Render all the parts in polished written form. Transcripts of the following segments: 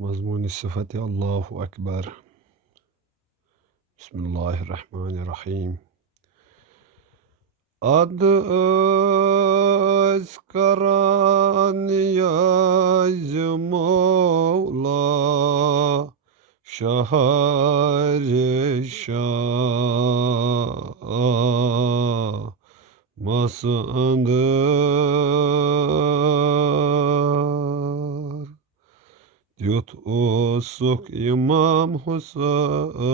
مضمون صفة الله أكبر. بسم الله الرحمن الرحيم. Adı özkaran yaz Mola Şahri Şah Masındır. Yut usuk İmam Hüseyin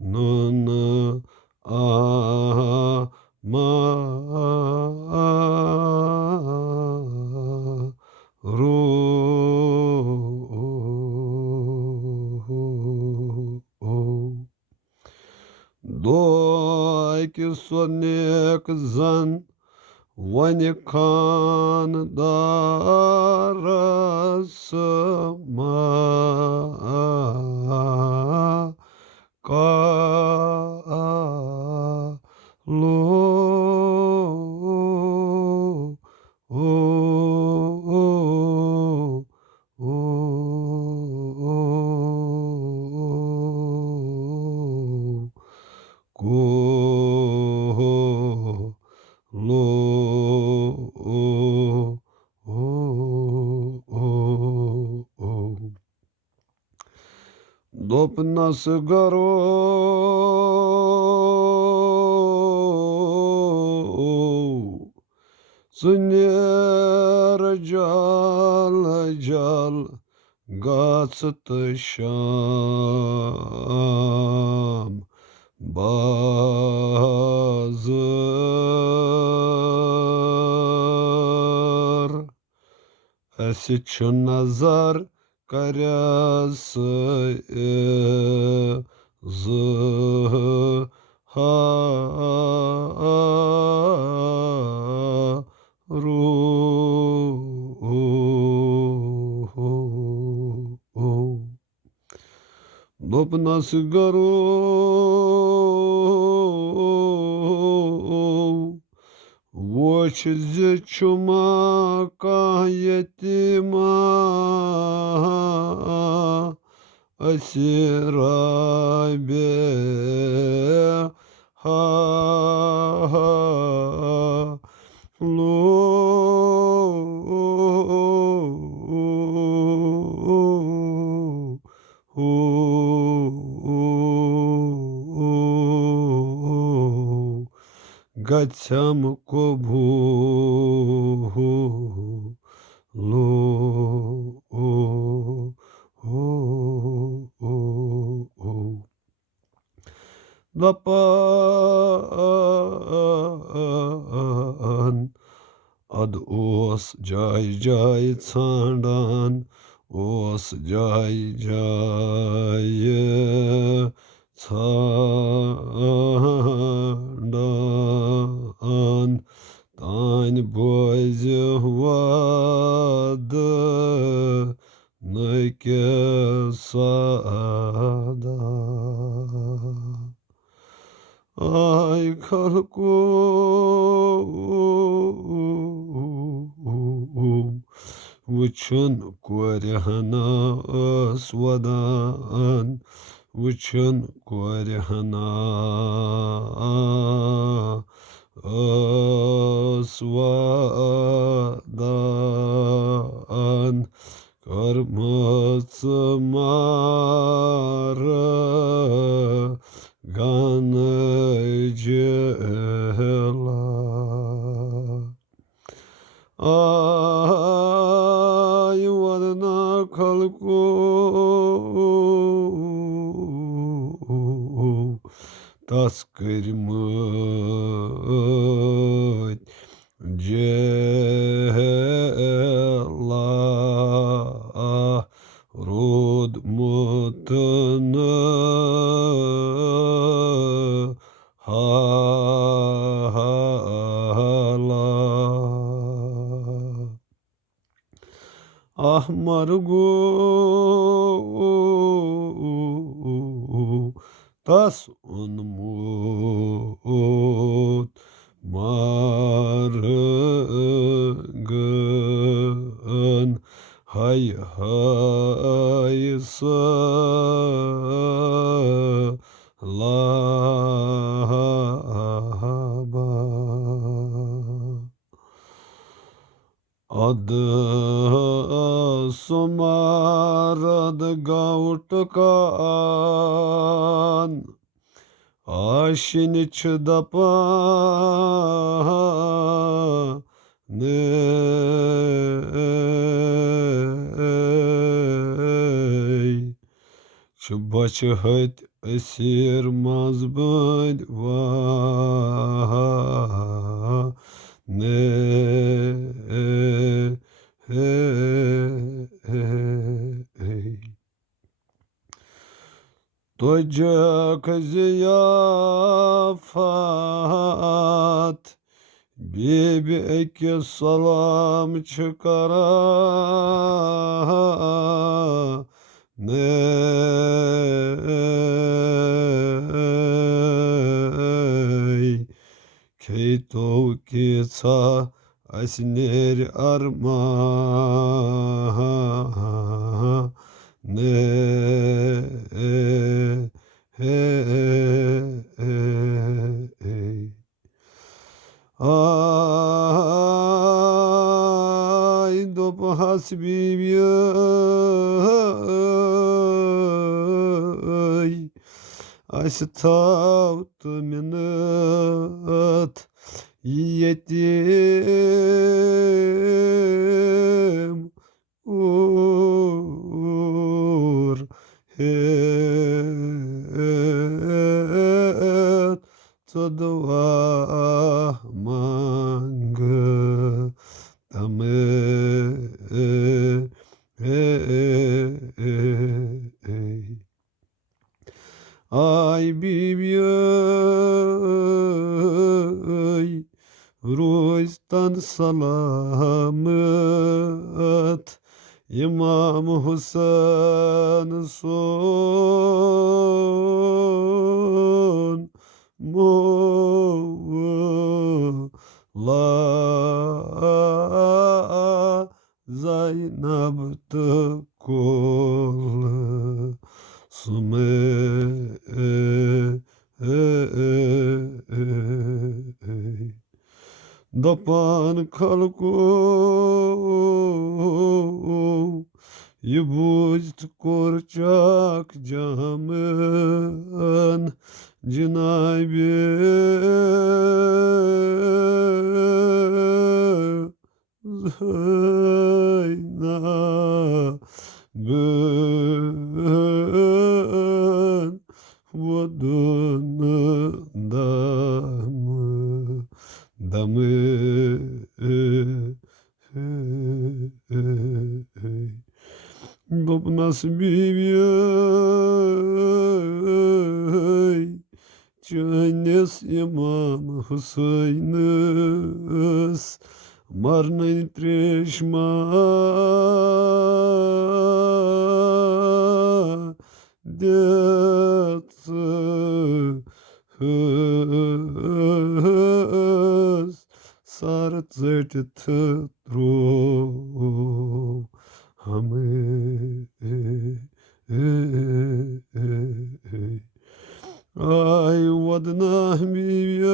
Nunu amaru Doi ki sonek zan Vani kan darasma kalu Dopna sigaro Ziner jal jal Gatsit Sham Bazar Esiçün nazar Karyası zıharu Lobna sigaro Вочизи чумака етима Асирабе ха Гатям кобу Dapan ad os jai jai tsandan os jai jai tsandan Tan boyzu vadı neke sada Ay kalkum Vıçın korehana asvadan Vıçın korehana asvadan Kırmızı mara ganıcılar Ay vadına kalku Tas kırmızı Cela Rud mutunu Hala Ahmar Tas unmut Margın hay hay salaba. Adı somarad gautkan aşini çıdapa ne çubaçı hıt esir mazbud va ne Tocak ziyafat Bibi eke salam çıkara ney Keyto kitsa asinir arma ne ay dobu hasbibiyay aştavtu minat yetim ur het tadwa mangı tamı ay bibiyay Ruistan salamet İmam Hüseyin son Molla Zaynab'tı kol Sume Dapan kalku Yubust korçak camın Cinabi Zeynab'ın Vadununda mı damı Bab nasıl bir Cannes İmam Hüseyin'ız Marnayın treşma Detsı hız Sarat zerti tro Hame Ay vadna bibiyay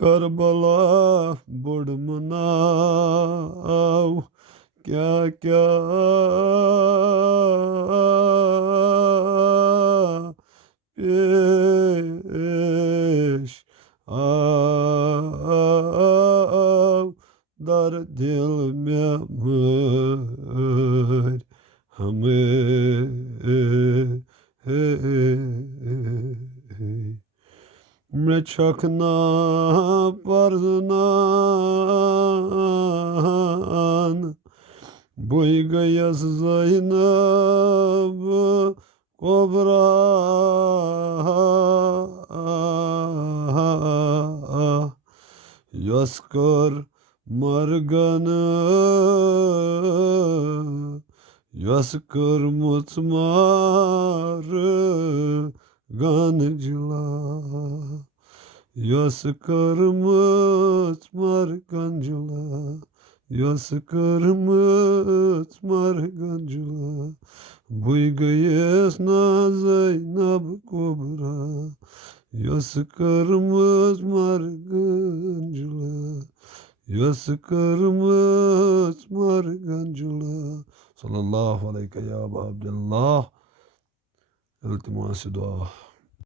Karbala burdmanav kya peş av dar dil memur hame Meçakna parzunan Buyga yaz Zaynab Kobra Yaskar marganı Yaskar mutmarı Gancılar Yası kırmız margancılar, yası kırmız margancılar. Buygayes na Zeynep Kubra, yası kırmız margancılar, yası kırmız margancılar. Sallallahu aleyke ya Ebu Abdillah. İltiması dua.